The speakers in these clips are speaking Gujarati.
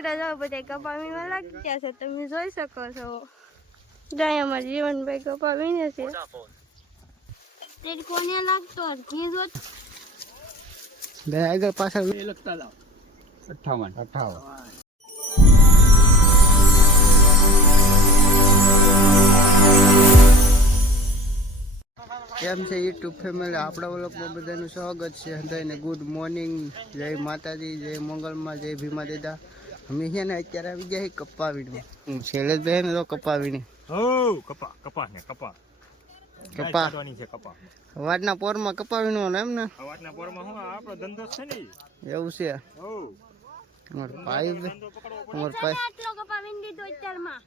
મિત્ર જો બધા કપા વીણવા લાગી ગયા છે, તમે જોઈ શકો છો. જાય અમારા જીવનભાઈ કપા વીણે છે. તે કોને લાગતો ઘી જોત બે આગળ પાછળ લખતા જાવ. 58 કેમ છે યુટ્યુબ ફેમિલી, આપણા વ્લોગમાં બધાનું સ્વાગત છે. બધાને ગુડ મોર્નિંગ, જય માતાજી, જય મંગલમાં, જય ભીમા દાદા. અમે છે ને અત્યારે આવી ગયા કપા વીણમાં. હું શૈલેષભાઈ ને તો કપા વીણી. કપા અવાજના પોરમાં કપા વીણવાનો એમ ને? અવાજના પોરમાં હું આપણો ધંધો છે ને એવું છે. અમાર ભાઈ આટલો કપા વીણ દીધો અત્યારમાં.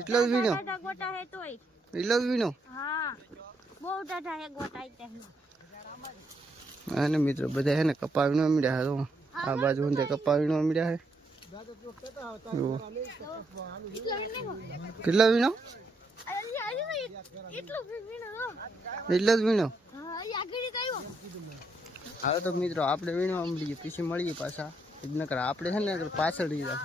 એટલો જ વીણો? ગોટા હે તોય એટલો જ વીણો? હા, બહુ ટાટા હે ગોટા અત્યારમાં. અને મિત્રો બધા હે ને કપા વીણવા મળ્યા છે. આ બાજુ હું કપા વીણવા મળ્યા છે. કેટલો વીણો? એટલો જ વીણો? હાલો તો મિત્રો આપણે વીણવા મળીએ, પછી મળીએ પાછા. નકર આપણે છે ને પાછળ રહી જાય.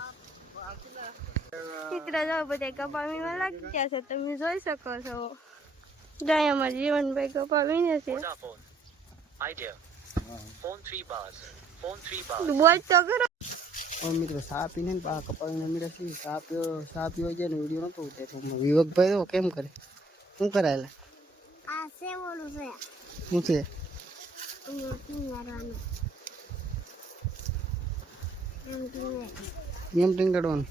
મિત્ર જો બધા કપા વીણવા લાગી ગયા છે, તમે જોઈ શકો છો. જાય અમારા જીવનભાઈ કપા વીણે છે. બોલ તો કરો. મિત્રો સા પીને કપા વીણવા મળ્યા છે. સા પીવો જાય ને વિડીયો નતો ઉતાર્યો. વિવેકભાઈ તો કેમ કરે? શું કરાયેલા? આ સેવોલું છે. શું છે? એમ ટીંગાડવાનું.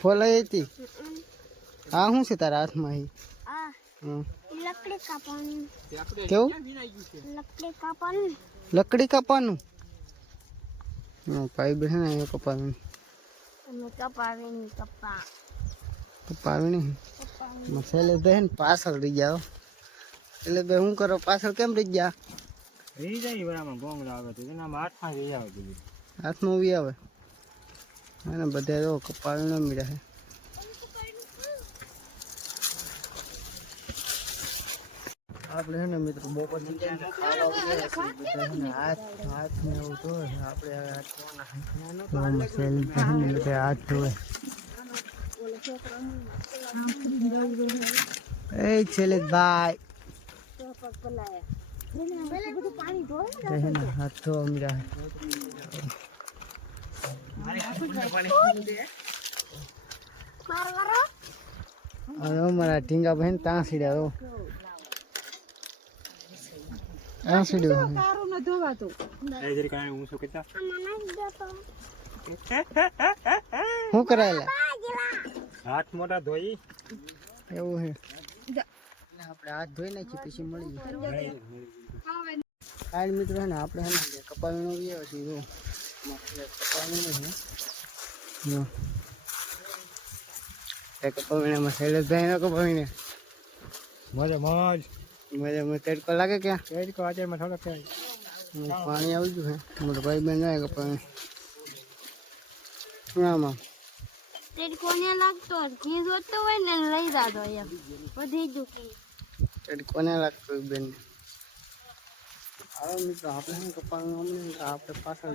ફોલાઈ હતી. હા શું છે તારા હાથમાં? લકડી કાપવાનું. કેવું? લકડી કાપવાનું. લકડી કાપવાનું. ભાઈ બહેન કપાવીને કપાવીને શૈલેષભાઈ પાછળ રહી ગયા. શૈલેષભાઈ શું કરો? પાછળ કેમ રહી ગયા? રહી જાય બરાબર. ગોંગડા આવે તો એના હાથમાં રહી આવે. હાથમાં ઉભી આવે. અને બધા તો કપાવીને મળ્યા છે. આપણે છે ને મિત્રો બપોર હાથ ને એવું ધોવે. આપણે હાથ ધોવે. એ શૈલેષભાઈ હાથ ધોવા મળ્યા. અમારા ઢીંગા ભાઈ ત્યાં સીડ્યા. શું કરાયેલા? હાથ મોટા ધોઈ એવું છે. આપણે હાથ ધોઈ નાખીએ પછી મળીએ. કાલ મિત્રો છે ને આપણે છે ને કપાવીનો આવ્યો છે. કપાવીનામાં શૈલેષભાઈ કપાવીને મજા તડકો લાગે ક્યાં? તડકો અત્યારમાં થોડોક પાણી આવી ગયું છે. મોટો ભાઈ બેન જાય કપાવી. આમાં કોને લાગતો ઘી જોતો હોય ને લઈ જાતો એમ વધી ગયું. તડકો ને લાગતો બેન. હાલો મિત્રો આપણે શું કપાવાનું આપણે પાછળ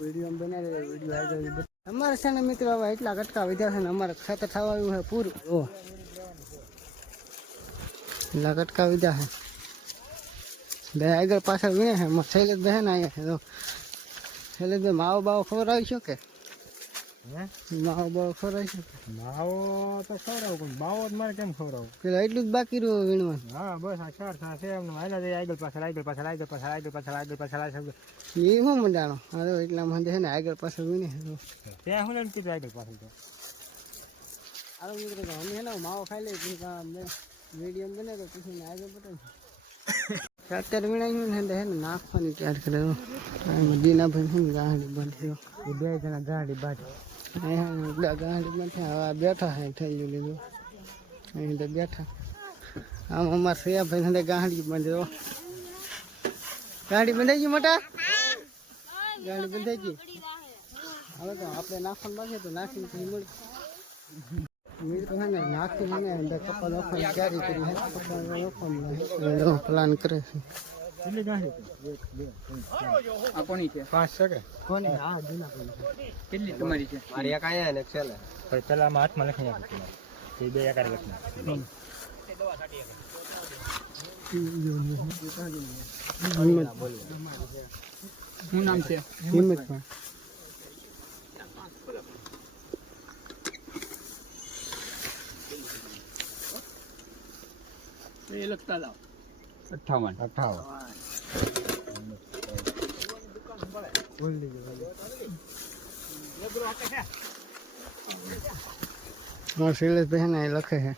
વિડીયો બનાવી વિડીયો આગળ. અમારે છે ને મિત્રો હવે એટલા કટકા વધ્યા છે ને અમારે ખેતર થવા આવ્યું છે પૂરું. એટલા કટકા વિધા છે. બે આગળ પાછળ વીણે છે. શૈલેષભાઈ ને અહીંયા છે. શૈલેષભાઈ માવો બાવો ખવડાવી છો કે? માવો બાવો ખવડાવી છો કે? માવો તો ખવડાવું પણ બાવો જ મારે કેમ ખવડાવું? પેલા એટલું જ બાકી રહ્યું વીણવાનું. હા બસ આ 4 થા છે એમને હાલા જાય આગળ પાછળ આગળ પાછળ આગળ પાછળ આગળ પાછળ આગળ પાછળ આગળ. એ શું મંડાણો? હા એટલા મંદે છે ને આગળ પાછળ વીણે ત્યાં હું કીધું આગળ પાછળ. તો હાલો મિત્રો અમે છે ને માવો ખાઈ લઈએ વિડીયો બને તો પછી આગળ બટન અત્યારે વીણાયું ને હે ને નાખવાની તૈયાર કરે. દીના ભાઈ ગાડી બાંધી બે જણા ગાડી બાંધી ગાડી બાંધી. હવે બેઠા હે થઈ ગયું લીધું. અહીં તો બેઠા. આમ અમારા શ્રેયા ભાઈ ગાડી બાંધી. ગાડી બંધાઈ ગઈ મોટા? ગાડી બંધાઈ ગઈ. હવે તો આપણે નાખવાનું બાકી તો નાખીને પછી મળી. મિત્રો है ना नाखी मैंने कपल तैयारी करी है प्लान करे કેટલી ગાંઠ છે? 1 2 3 આ કોની છે? 5 છે કે કોની? હા જૂના કોની. કેટલી તમારી છે? મારી એક આયા ને છેલે. પછી પેલા આમાં હાથમાં લખી નાખો એ બે એકાર લખના શું નામ છે? હિંમતભાઈ. એ લખતા જાઓ 58 હા શૈલેષભાઈ ને લખે છે.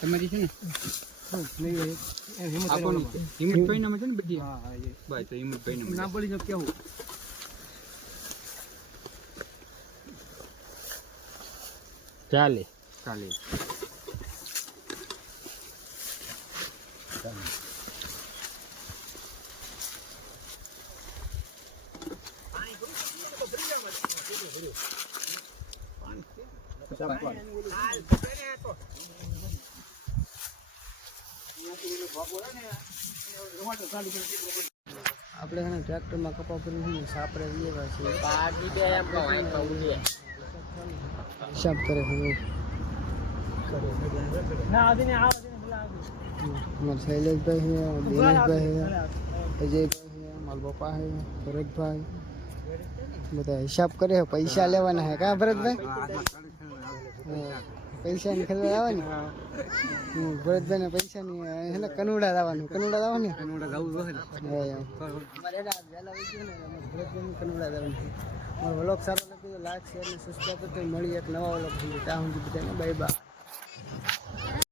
તમારી છે ને હિંમતભાઈ નામ છે ને બધી. ભાઈ તો હિંમતભાઈ નામ ના બોલી કેવું ચાલે. આપણે છે ને ટ્રેક્ટરમાં કપા કરી સાપરે લેવા છે. હિસાબ કરે છે અમારા શૈલેષભાઈ છે, દિનેશભાઈ છે, અજયભાઈ છે, મારા પપ્પા છે, ભરતભાઈ બધા હિસાબ કરે છે. પૈસા લેવાના છે કા ભરતભાઈ? પૈસાની ખબર આવે ને ભરતભાઈ ને પૈસાની છે ને કનુડા લાવવાનું. કનુડા લાવવાનું કનુડા લાવવાનું. મારો વ્લોગ સારો લાગ્યો લાઈક શેર અને સબસ્ક્રાઈબ કરજો. મળી એક નવા વ્લોગ. ત્યાં સુધી બધાને બાય બાય.